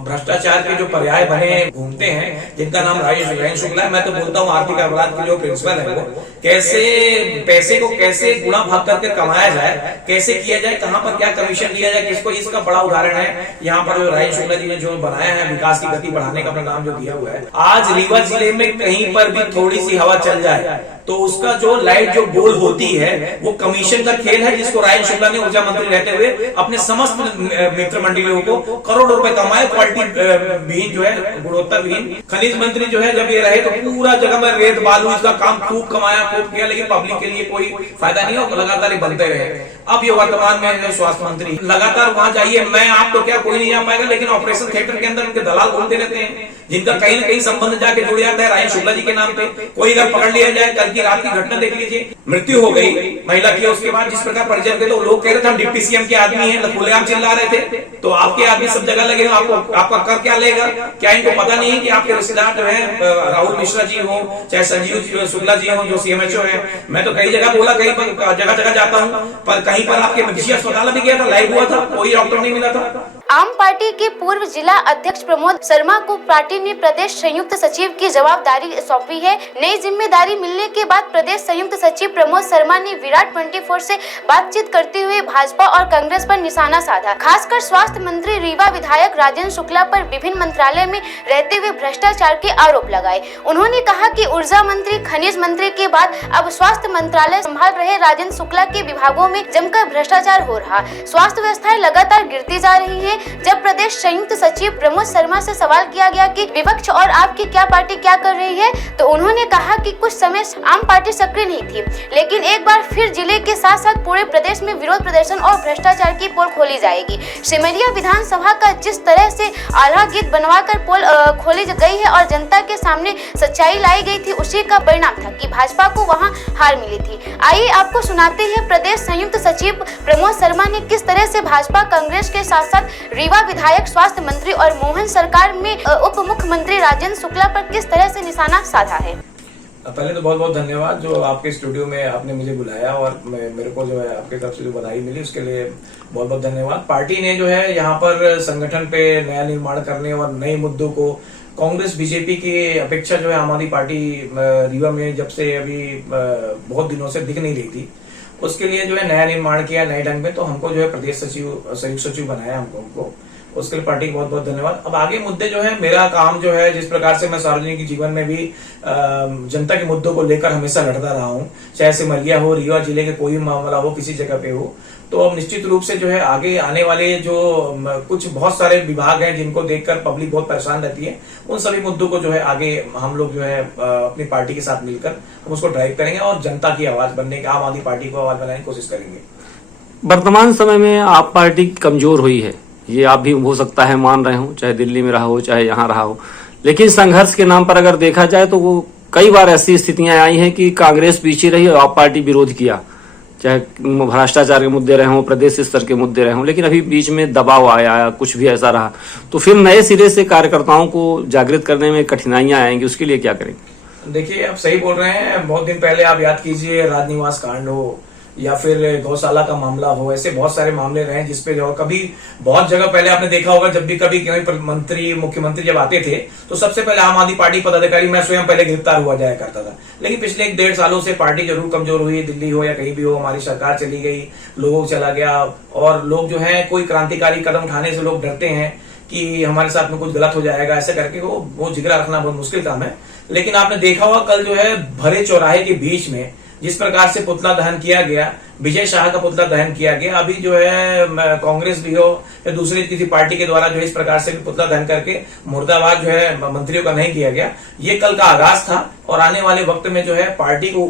भ्रष्टाचार के जो पर्याय बने घूमते हैं, जिनका नाम राजेश शुक्ला है। मैं तो बोलता हूँ आर्थिक अपराध के जो प्रिंसिपल है वो कैसे पैसे को कैसे गुणा भाग करके कमाया जाए, कैसे किया जाए, कहाँ पर क्या कमीशन दिया जाए किसको, इसका बड़ा उदाहरण है यहाँ पर जो राजेश शुक्ला जी ने जो बनाया है, विकास की गति बढ़ाने का अपना नाम जो दिया हुआ है। आज रीवा जिले में कहीं पर भी थोड़ी सी हवा चल जाए तो उसका जो लाइट जो गोल होती है वो कमीशन का खेल है, जिसको राजेश शुक्ला ने ऊर्जा मंत्री रहते हुए अपने समस्त मित्र मंडलियों को करोड़ों रुपए कमाए। क्वालिटी विहीन जो है, गुणवत्ता विहीन। खनिज मंत्री जो है जब ये रहे तो पूरा जगह में रेत बालू इसका काम खूब कमाया, खूब किया, लेकिन पब्लिक के लिए कोई फायदा नहीं हो, लगातार बनते रहे। अब ये वर्तमान में स्वास्थ्य मंत्री लगातार वहां जाइए, मैं आप तो क्या कोई नहीं जा पाएगा, लेकिन ऑपरेशन थिएटर के अंदर उनके दलाल घूमते रहते हैं, जिनका कहीं न कहीं संबंध जाके जुड़ जाता है राजेश शुक्ला जी के नाम पे। कोई अगर पकड़ लिया जाए, कल की रात की घटना देख लीजिए, मृत्यु हो गई महिला की, उसके बाद जिस प्रकार परिजन थे तो लोग कह रहे थे हम डिप्टी सीएम के आदमी हैं, खुलेआम चिल्ला रहे थे। तो आपके आदमी सब जगह लगे, आपको आपका कर क्या लेगा? क्या इनको पता नहीं है कि आपके रिश्तेदार जो है राहुल मिश्रा जी हो, चाहे संजीव शुक्ला जी हो जो सीएमएचओ है। मैं तो कई जगह बोला, कहीं पर जगह जगह जाता हूँ, पर कहीं पर आपके निजी अस्पताल भी गया था, लाइव हुआ था, कोई डॉक्टर नहीं मिला था। आम पार्टी के पूर्व जिला अध्यक्ष प्रमोद शर्मा को पार्टी ने प्रदेश संयुक्त सचिव की जवाबदारी सौंपी है। नई जिम्मेदारी मिलने के बाद प्रदेश संयुक्त सचिव प्रमोद शर्मा ने विराट 24 से बातचीत करते हुए भाजपा और कांग्रेस पर निशाना साधा। खासकर स्वास्थ्य मंत्री रीवा विधायक राजेंद्र शुक्ला पर विभिन्न मंत्रालय में रहते हुए भ्रष्टाचार के आरोप लगाए। उन्होंने कहा कि ऊर्जा मंत्री, खनिज मंत्री के बाद अब स्वास्थ्य मंत्रालय संभाल रहे राजेंद्र शुक्ला के विभागों में जमकर भ्रष्टाचार हो रहा। स्वास्थ्य व्यवस्थाएं लगातार गिरती जा रही है। जब प्रदेश संयुक्त सचिव प्रमोद शर्मा से सवाल किया गया कि विपक्ष और आपकी क्या पार्टी क्या कर रही है, तो उन्होंने कहा कि कुछ समय आम पार्टी सक्रिय नहीं थी, लेकिन एक बार फिर जिले के साथ साथ पूरे प्रदेश में विरोध प्रदर्शन और भ्रष्टाचार की पोल खोली जाएगी। सिमरिया विधानसभा का जिस तरह से आल्हा गीत बनवाकर पोल खोली गई है और जनता के सामने सच्चाई लाई गई थी, उसी का परिणाम था कि भाजपा को वहां हार मिली थी। आइए आपको सुनाते हैं प्रदेश संयुक्त सचिव प्रमोद शर्मा ने किस तरह से भाजपा कांग्रेस के साथ साथ रीवा विधायक, स्वास्थ्य मंत्री और मोहन सरकार में उप मुख्यमंत्री राजेंद्र शुक्ला पर किस तरह से निशाना साधा है। पहले तो बहुत बहुत धन्यवाद जो आपके स्टूडियो में आपने मुझे बुलाया और मेरे को जो है आपके तरफ से जो बधाई मिली उसके लिए बहुत बहुत धन्यवाद। पार्टी ने जो है यहाँ पर संगठन पे नया निर्माण करने और नए मुद्दों को कांग्रेस बीजेपी की अपेक्षा जो है आम आदमी पार्टी रीवा में जब से अभी बहुत दिनों से दिख नहीं रही थी, उसके लिए जो है नया निर्माण किया नए ढंग में। तो हमको जो है प्रदेश सचिव, संयुक्त सचिव बनाया हमको, उसके लिए पार्टी बहुत बहुत धन्यवाद। अब आगे मुद्दे जो है, मेरा काम जो है जिस प्रकार से मैं सार्वजनिक जीवन में भी जनता के मुद्दों को लेकर हमेशा लड़ता रहा हूँ, चाहे सिमरिया हो, रीवा जिले के कोई मामला हो, किसी जगह पे हो, तो अब निश्चित रूप से जो है आगे आने वाले जो कुछ बहुत सारे विभाग हैं जिनको देखकर पब्लिक बहुत परेशान रहती है, उन सभी मुद्दों को जो है आगे हम लोग जो है अपनी पार्टी के साथ मिलकर हम उसको ड्राइव करेंगे और जनता की आवाज बनने की, आम आदमी पार्टी को आवाज बनाने की कोशिश करेंगे। वर्तमान समय में आप पार्टी कमजोर हुई है, ये आप भी हो सकता है मान रहे हो, चाहे दिल्ली में रहा हो चाहे यहाँ रहा हो, लेकिन संघर्ष के नाम पर अगर देखा जाए तो वो कई बार ऐसी स्थितियां आई हैं कि कांग्रेस पीछे रही और आप पार्टी विरोध किया, चाहे भ्रष्टाचार के मुद्दे रहे हों, प्रदेश स्तर के मुद्दे रहे हों, लेकिन अभी बीच में दबाव आया, कुछ भी ऐसा रहा, तो फिर नए सिरे से कार्यकर्ताओं को जागृत करने में कठिनाइयां आएंगी, उसके लिए क्या करेंगे? देखिए आप सही बोल रहे हैं। बहुत दिन पहले आप याद कीजिए राजनिवास कांड हो या फिर गौशाला का मामला हो, ऐसे बहुत सारे मामले रहे जिसपे जो कभी बहुत जगह पहले आपने देखा होगा जब भी कभी मंत्री, मुख्यमंत्री जब आते थे तो सबसे पहले आम आदमी पार्टी पदाधिकारी, मैं स्वयं पहले गिरफ्तार हुआ जाया करता था। लेकिन पिछले 1-1.5 सालों से पार्टी जरूर कमजोर हुई, दिल्ली हो या कहीं भी हो, हमारी सरकार चली गई, लोगों चला गया और लोग जो है कोई क्रांतिकारी कदम उठाने से लोग डरते हैं कि हमारे साथ में कुछ गलत हो जाएगा, ऐसा करके वो जिगरा रखना बहुत मुश्किल काम है। लेकिन आपने देखा होगा कल जो है भरे चौराहे के बीच में जिस प्रकार से पुतला दहन किया गया, विजय शाह का पुतला दहन किया गया, अभी जो है कांग्रेस भी हो या दूसरी किसी पार्टी के द्वारा जो है इस प्रकार से भी पुतला दहन करके मुर्दाबाद जो है मंत्रियों का नहीं किया गया, ये कल का आगाज था। और आने वाले वक्त में जो है पार्टी को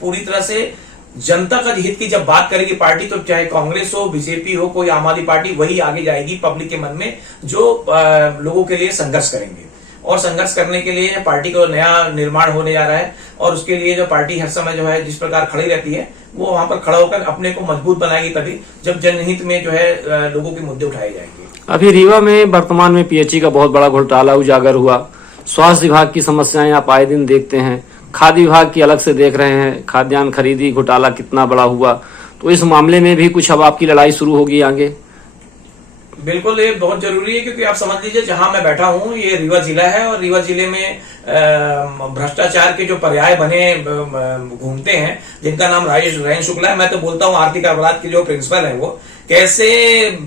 पूरी तरह से जनता का हित की जब बात करेगी पार्टी, तो चाहे कांग्रेस हो, बीजेपी हो, कोई आम आदमी पार्टी, वही आगे जाएगी पब्लिक के मन में जो लोगों के लिए संघर्ष करेंगे। और संघर्ष करने के लिए पार्टी को नया निर्माण होने जा रहा है और उसके लिए जो पार्टी हर समय जो है जिस प्रकार खड़ी रहती है वो वहां पर खड़ा होकर अपने को मजबूत बनाएगी, तभी जब जनहित में जो है लोगों के मुद्दे उठाए जाएंगे। अभी रीवा में वर्तमान में पीएचई का बहुत बड़ा घोटाला उजागर हुआ, स्वास्थ्य विभाग की समस्याएं आप आए दिन देखते हैं, खाद्य विभाग की अलग से देख रहे हैं, खाद्यान्न खरीदी घोटाला कितना बड़ा हुआ, तो इस मामले में भी कुछ अब आपकी लड़ाई शुरू होगी आगे? बिल्कुल, ये बहुत जरूरी है क्योंकि आप समझ लीजिए जहां मैं बैठा हूं ये रीवा जिला है और रीवा जिले में भ्रष्टाचार के जो पर्याय बने घूमते हैं जिनका नाम राजेश शुक्ला है। मैं तो बोलता हूं आर्थिक अपराध के जो प्रिंसिपल है वो कैसे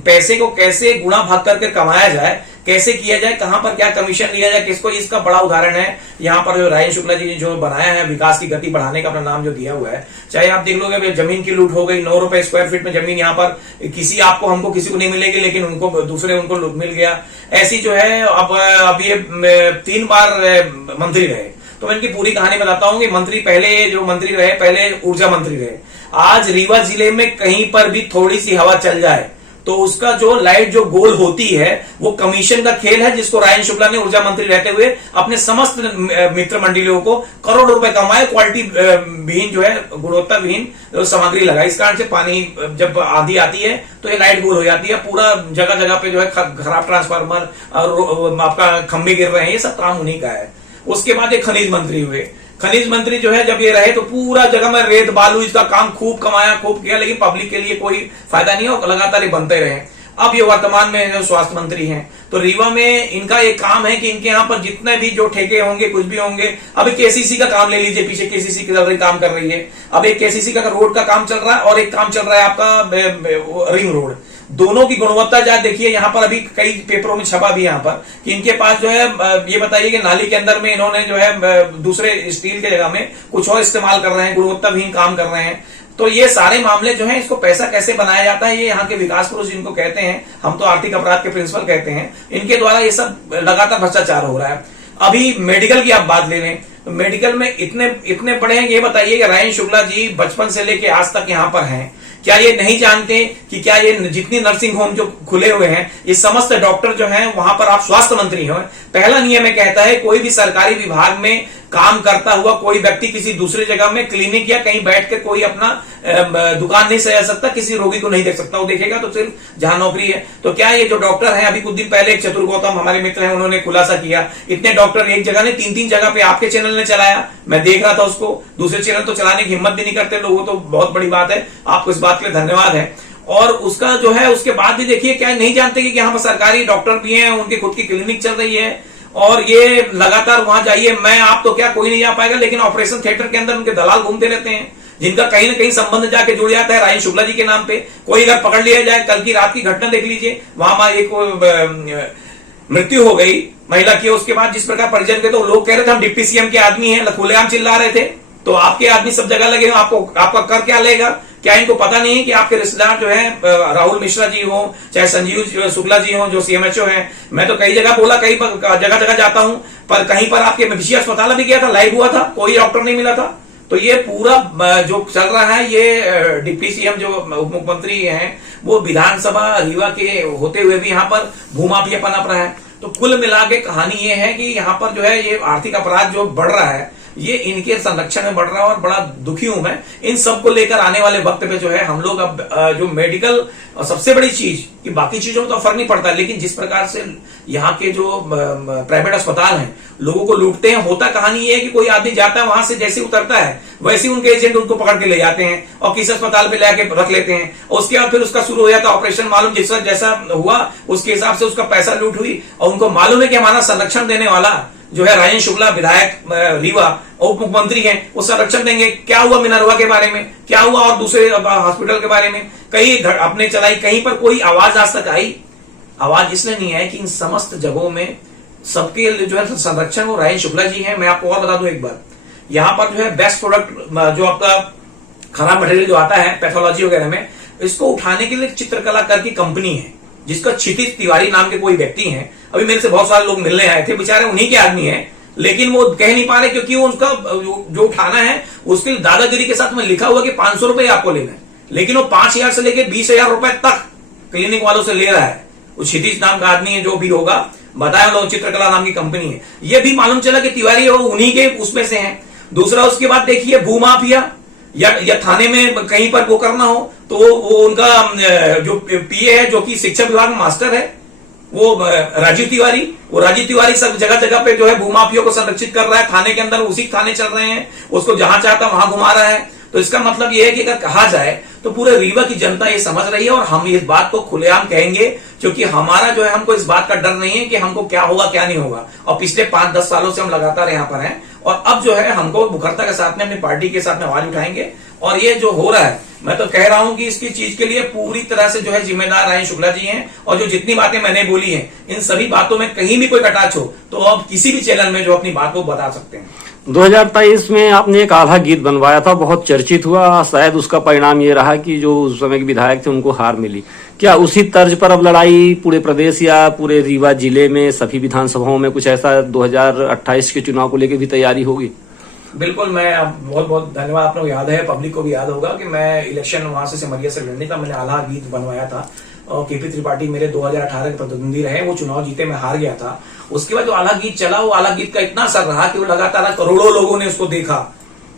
पैसे को कैसे गुणा भाग करके कमाया जाए, कैसे किया जाए, कहां पर क्या कमीशन लिया जाए, किसको, इसका बड़ा उदाहरण है यहाँ पर जो राजेश शुक्ला जी ने जो बनाया है, विकास की गति बढ़ाने का अपना नाम जो दिया हुआ है। चाहे आप देख लोगे जमीन की लूट हो गई, 9 रुपए स्क्वायर फीट में जमीन यहाँ पर किसी आपको हमको किसी को नहीं मिलेगी लेकिन उनको दूसरे उनको मिल गया। ऐसी जो है अब ये 3 बार मंत्री रहे। तो मैं इनकी पूरी कहानी बताता हूँ कि मंत्री पहले जो मंत्री रहे पहले ऊर्जा मंत्री रहे। आज रीवा जिले में कहीं पर भी थोड़ी सी हवा चल जाए तो उसका जो लाइट जो गोल होती है वो कमीशन का खेल है, जिसको राजेश शुक्ला ने ऊर्जा मंत्री रहते हुए अपने समस्त मित्र मंडलियों को करोड़ों रुपए कमाए, क्वालिटी विहीन जो है गुणवत्ता विहीन सामग्री लगाई। इस कारण से पानी जब आंधी आती है तो ये लाइट गोल हो जाती है, पूरा जगह जगह पे जो है खराब ट्रांसफार्मर और आपका खंभे गिर रहे हैं, ये सब काम उन्हीं का है। उसके बाद एक खनिज मंत्री हुए। खनिज मंत्री जो है जब ये रहे तो पूरा जगह में रेत बालू इसका काम खूब कमाया, खूब किया, लेकिन पब्लिक के लिए कोई फायदा नहीं हो, लगातार ये बनते रहे। अब ये वर्तमान में जो स्वास्थ्य मंत्री हैं तो रीवा में इनका एक काम है कि इनके यहाँ पर जितने भी जो ठेके होंगे कुछ भी होंगे, अभी केसीसी का काम ले लीजिए, पीछे केसीसी की काम कर रही है। अब एक केसीसी का रोड का काम चल रहा है और एक काम चल रहा है आपका रिंग रोड। दोनों की गुणवत्ता जांच देखिए, यहाँ पर अभी कई पेपरों में छपा भी यहाँ पर कि इनके पास जो है ये बताइए कि नाली के अंदर में इन्होंने जो है दूसरे स्टील के जगह में कुछ और इस्तेमाल कर रहे हैं, गुणवत्ता विहीन काम कर रहे हैं। तो ये सारे मामले जो हैं इसको पैसा कैसे बनाया जाता है, ये यहाँ के विकास पुरुष जिनको कहते हैं, हम तो आर्थिक अपराध के प्रिंसिपल कहते हैं, इनके द्वारा ये सब लगातार भ्रष्टाचार हो रहा है। अभी मेडिकल की आप बात ले लें तो मेडिकल में इतने बड़े हैं, ये बताइए कि राजेश शुक्ला जी बचपन से लेके आज तक यहाँ पर हैं, क्या ये नहीं जानते कि क्या ये जितनी नर्सिंग होम जो खुले हुए हैं ये समस्त डॉक्टर जो हैं वहां पर आप स्वास्थ्य मंत्री हो। पहला नियम है कहता है कोई भी सरकारी विभाग में काम करता हुआ कोई व्यक्ति किसी दूसरी जगह में क्लिनिक या कहीं बैठ कर कोई अपना दुकान नहीं सजा सकता, किसी रोगी को नहीं देख सकता, वो देखेगा तो सिर्फ जहां नौकरी है। तो क्या ये जो डॉक्टर हैं, अभी कुछ दिन पहले एक चतुर गौतम हमारे मित्र हैं उन्होंने खुलासा किया, इतने डॉक्टर एक जगह ने 3-3 जगह पे आपके चैनल ने चलाया, मैं देख रहा था उसको, दूसरे चैनल तो चलाने की हिम्मत भी नहीं करते लोग, तो बहुत बड़ी बात है, आपको इस बात के लिए धन्यवाद है। और उसका जो है उसके बाद भी देखिए क्या नहीं जानते कि यहाँ पर सरकारी डॉक्टर भी हैं, उनकी खुद की क्लिनिक चल रही है और ये लगातार वहां जाइए, मैं आप तो क्या कोई नहीं जा पाएगा, लेकिन ऑपरेशन थिएटर के अंदर उनके दलाल घूमते रहते हैं जिनका कहीं ना कहीं संबंध जाके जुड़ जाता है राजेश शुक्ला जी के नाम पे। कोई अगर पकड़ लिया जाए, कल की रात की घटना देख लीजिए, वहां एक मृत्यु हो गई महिला की, उसके बाद जिस प्रकार परिजन के तो लोग कह रहे थे हम डिप्टी सीएम के आदमी हैं, खुलेआम चिल्ला रहे थे, तो आपके आदमी सब जगह लगे, आपका कर क्या लेगा? क्या इनको पता नहीं है कि आपके रिश्तेदार जो है राहुल मिश्रा जी हो चाहे संजीव शुक्ला जी हो जो सीएमएचओ हैं, मैं तो कई जगह बोला, कई जगह जगह जाता हूं, पर कहीं पर आपके विशेष अस्पताल भी गया था, लाइव हुआ था, कोई डॉक्टर नहीं मिला था। तो ये पूरा जो चल रहा है, ये डिप्टी सीएम जो उप मुख्यमंत्री हैं वो विधानसभा रीवा के होते हुए भी यहाँ पर भूमाफिया पनप रहा है। तो कुल मिला के कहानी ये है कि यहाँ पर जो है ये आर्थिक अपराध जो बढ़ रहा है ये इनके संरक्षण में बढ़ रहा है और बड़ा दुखी हूं मैं इन सब को लेकर। आने वाले वक्त पे जो है हम लोग अब जो मेडिकल सबसे बड़ी चीज कि बाकी चीजों में तो फर्क नहीं पड़ता, लेकिन जिस प्रकार से यहाँ के जो प्राइवेट अस्पताल हैं लोगों को लूटते हैं, होता कहानी ये है कि कोई आदमी जाता है वहां से जैसे उतरता है वैसे उनके एजेंट उनको पकड़ के ले जाते हैं और किसी अस्पताल पे लेके रख लेते हैं, और उसके बाद फिर उसका शुरू हो जाता है ऑपरेशन, मालूम जैसा हुआ उसके हिसाब से उसका पैसा लूट हुई, और उनको मालूम है कि हमारा संरक्षण देने वाला जो है राजेश शुक्ला विधायक रीवा उप मुख्यमंत्री हैं, वो संरक्षण देंगे। क्या हुआ मिनरवा के बारे में, क्या हुआ और दूसरे हॉस्पिटल के बारे में, कहीं अपने चलाई, कहीं पर कोई आवाज आज तक आई? आवाज इसलिए नहीं है कि इन समस्त जगहों में सबके जो है संरक्षण वो राजेश शुक्ला जी हैं। मैं आपको और बता दूं एक बार, यहाँ पर जो है बेस्ट प्रोडक्ट जो आपका खराब मटेरियल जो आता है पैथोलॉजी वगैरह में, इसको उठाने के लिए चित्रकला कर की कंपनी है जिसका क्षितिज तिवारी नाम के कोई व्यक्ति हैं। अभी मेरे से बहुत सारे लोग मिलने आए थे, बेचारे उन्हीं के आदमी हैं, लेकिन वो कह नहीं पा रहे क्योंकि वो उनका जो उठाना है उसके दादागिरी के साथ में लिखा हुआ कि 500 रुपए आपको लेना है, लेकिन वो 5000 से लेके 20,000 रुपए तक क्लिनिक वालों से ले रहा है। वो क्षितिज नाम का आदमी है, जो भी होगा बताया लोग, चित्रकला नाम की कंपनी है। ये भी मालूम चला कि तिवारी वो उन्हीं के उसमें से है। दूसरा उसके बाद देखिए भूमाफिया या थाने में कहीं पर वो करना हो तो वो उनका जो पीए है जो कि शिक्षा विभाग में मास्टर है वो राजीव तिवारी सब जगह जगह पे जो है भूमाफियों को संरक्षित कर रहा है। थाने के अंदर उसी थाने चल रहे हैं, उसको जहां चाहता वहां घुमा रहा है। तो इसका मतलब ये है कि अगर कहा जाए तो पूरे रीवा की जनता ये समझ रही है और हम इस बात को खुलेआम कहेंगे, क्योंकि हमारा जो है हमको इस बात का डर नहीं है कि हमको क्या होगा क्या नहीं होगा। और पिछले 5-10 सालों से हम लगातार यहाँ पर हैं और अब जो है हमको मुखरता के साथ में अपनी पार्टी के साथ में आवाज उठाएंगे। और ये जो हो रहा है, मैं तो कह रहा हूं कि इसकी चीज के लिए पूरी तरह से जो है जिम्मेदार राजेंद्र शुक्ला जी हैं। और जो जितनी बातें मैंने बोली हैं, इन सभी बातों में कहीं भी कोई कटाक्ष हो तो अब किसी भी चैनल में जो अपनी बात को बता सकते हैं। 2023 में आपने एक आधा गीत बनवाया था, बहुत चर्चित हुआ। शायद उसका परिणाम ये रहा कि जो उस समय के विधायक थे उनको हार मिली। क्या उसी तर्ज पर अब लड़ाई पूरे प्रदेश या पूरे रीवा जिले में सभी विधानसभाओं में कुछ ऐसा 2028 के चुनाव को लेकर भी तैयारी होगी? बिल्कुल, मैं बहुत बहुत धन्यवाद। आपको याद है, पब्लिक को भी याद होगा कि मैं इलेक्शन वहां से सिमरिया से लड़ने था, मैंने आला गीत बनवाया था और केपी त्रिपाठी मेरे 2018 के प्रतिद्वंदी रहे, वो चुनाव जीते, मैं हार गया था। उसके बाद जो आला गीत चला, वो आला गीत का इतना असर रहा कि वो लगातार करोड़ों लोगों ने उसको देखा।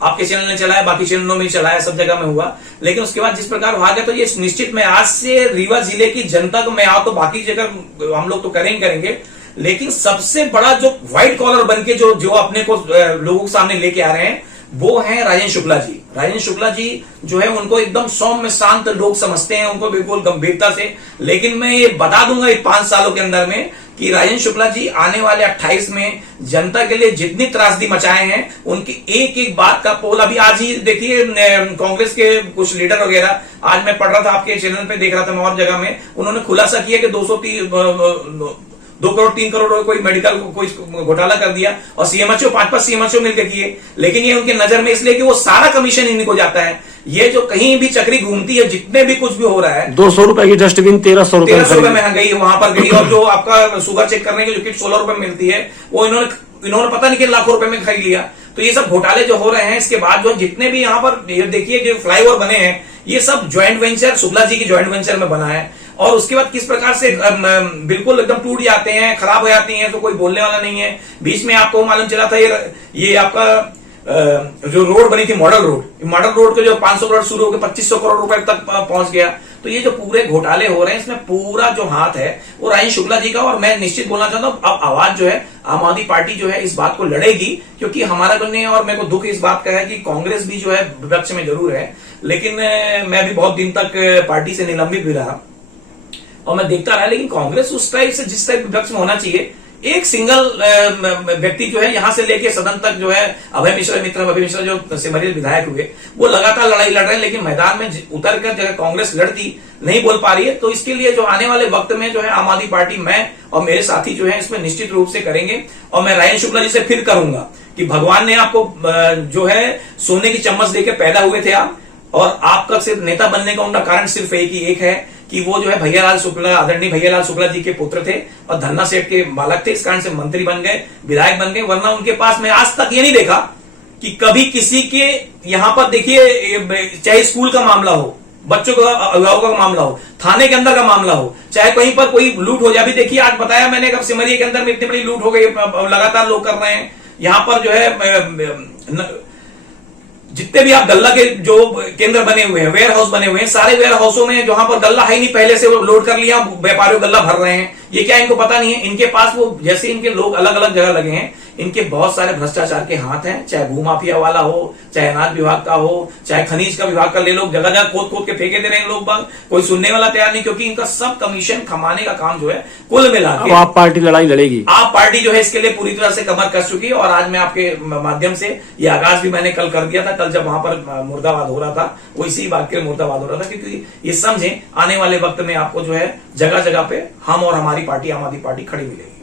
आपके चैनल ने चलाया, बाकी चैनलों में चलाया, सब जगह में हुआ। लेकिन उसके बाद जिस प्रकार हार गया, तो ये निश्चित मैं आज से रीवा जिले की जनता को, मैं आओ तो बाकी जगह हम लोग तो करेंगे, लेकिन सबसे बड़ा जो व्हाइट कॉलर बनके जो अपने को लोगों के सामने लेके आ रहे हैं, वो हैं राजेंद्र शुक्ला जी। राजेंद्र शुक्ला जी जो है उनको एकदम सौम्य शांत लोग समझते हैं, उनको बिल्कुल गंभीरता से। लेकिन मैं ये बता दूंगा इस 5 सालों के अंदर में कि राजेंद्र शुक्ला जी आने वाले 28 में जनता के लिए जितनी त्रासदी मचाए हैं, उनकी एक एक बात का पोल अभी आज ही देखिए, कांग्रेस के कुछ लीडर वगैरह, आज मैं पढ़ रहा था आपके चैनल पे, देख रहा था मैं और जगह में, उन्होंने खुलासा किया कि 2 करोड़ 3 करोड़ कोई मेडिकल कोई घोटाला कर दिया और सीएमएचओ 5-5 सीएमएचओ मिलकर किए। लेकिन ये उनके नजर में इसलिए कि वो सारा कमीशन इन्हीं को जाता है। ये जो कहीं भी चक्री घूमती है, जितने भी कुछ भी हो रहा है, 200 रुपए की डस्टबिन 1300 रुपए में गई, वहां पर गई। और जो आपका शुगर चेक करने की जो किट 16 रुपए मिलती है, वो इन्होंने पता नहीं कि लाखों रुपए में खरीद लिया। तो ये सब घोटाले जो हो रहे हैं, इसके बाद जो जितने भी यहाँ पर देखिए जो फ्लाईओवर बने हैं, ये सब ज्वाइंट वेंचर शुक्ला जी की ज्वाइंट वेंचर में बना है। और उसके बाद किस प्रकार से बिल्कुल एकदम टूट जाते हैं, खराब हो जाती हैं, तो कोई बोलने वाला नहीं है। बीच में आपको मालूम चला था ये आपका जो रोड बनी थी मॉडल रोड के जो 500 करोड़ शुरू होकर 2500 करोड़ रुपए तक पहुंच गया। तो ये जो पूरे घोटाले हो रहे हैं, इसमें पूरा जो हाथ है वो राजेंद्र शुक्ला जी का। और मैं निश्चित बोलना चाहता हूं, अब आवाज जो है आम आदमी पार्टी जो है इस बात को लड़ेगी, क्योंकि हमारा करने और मेरे को दुख इस बात का है कि कांग्रेस भी जो है विपक्ष में जरूर है, लेकिन मैं भी बहुत दिन तक पार्टी से निलंबित भी रहा और मैं देखता रहा। लेकिन कांग्रेस उस टाइप से जिस टाइप विपक्ष में होना चाहिए, एक सिंगल व्यक्ति जो है यहां से लेके सदन तक जो है अभय मिश्रा जो सिमरिया विधायक हुए, वो लगातार लड़ाई लड़ रहे हैं। लेकिन मैदान में उतर कर जगह कांग्रेस लड़ती नहीं बोल पा रही है। तो इसके लिए जो आने वाले वक्त में जो है आम आदमी पार्टी, मैं और मेरे साथी जो है इसमें निश्चित रूप से करेंगे। और मैं राजेंद्र शुक्ला जी से फिर करूंगा कि भगवान ने आपको जो है सोने की चम्मच देकर पैदा हुए थे आप, और आपका सिर्फ नेता बनने का उनका कारण सिर्फ एक है कि वो जो है भैयालाल शुक्ला, आदरणीय भैयालाल शुक्ला जी के पुत्र थे और धन्ना सेठ के बालक थे। इस कारण से मंत्री बन गए, विधायक बन गए। वरना उनके पास मैं आज तक ये नहीं देखा कि कभी किसी के यहां पर देखिए, चाहे स्कूल का मामला हो, बच्चों का अभिभावकों का मामला हो, थाने के अंदर का मामला हो, चाहे कहीं पर कोई लूट हो जाए। अभी देखिए आज बताया मैंने कब सिमरिया के अंदर में इतनी बड़ी लूट हो गई, लगातार लोग कर रहे हैं। यहां पर जो है जितने भी आप गल्ला के जो केंद्र बने हुए हैं, वेयर हाउस बने हुए हैं, सारे वेयर हाउसों में जहां पर गल्ला है ही नहीं, पहले से वो लोड कर लिया, व्यापारियों गल्ला भर रहे हैं। ये क्या इनको पता नहीं है? इनके पास वो जैसे इनके लोग अलग अलग जगह लगे हैं, इनके बहुत सारे भ्रष्टाचार के हाथ हैं, चाहे भूमाफिया वाला हो, चाहे अनाज विभाग का हो, चाहे खनिज का विभाग का ले लो, जगह जगह खोद के फेंके दे रहे हैं लोग बाग, कोई सुनने वाला तैयार नहीं, क्योंकि इनका सब कमीशन कमाने का काम जो है कुल मिला के। आप पार्टी लड़ाई लड़ेगी? आप पार्टी जो है इसके लिए पूरी तरह से कमर कस चुकी है। और आज मैं आपके माध्यम से ये आगाज भी मैंने कल कर दिया था। कल जब वहां पर मुर्दाबाद हो रहा था, वो इसी बात के मुर्दाबाद हो रहा था, क्योंकि ये समझें आने वाले वक्त में आपको जो है जगह जगह पे हम और हमारी पार्टी आम आदमी पार्टी खड़ी मिलेगी।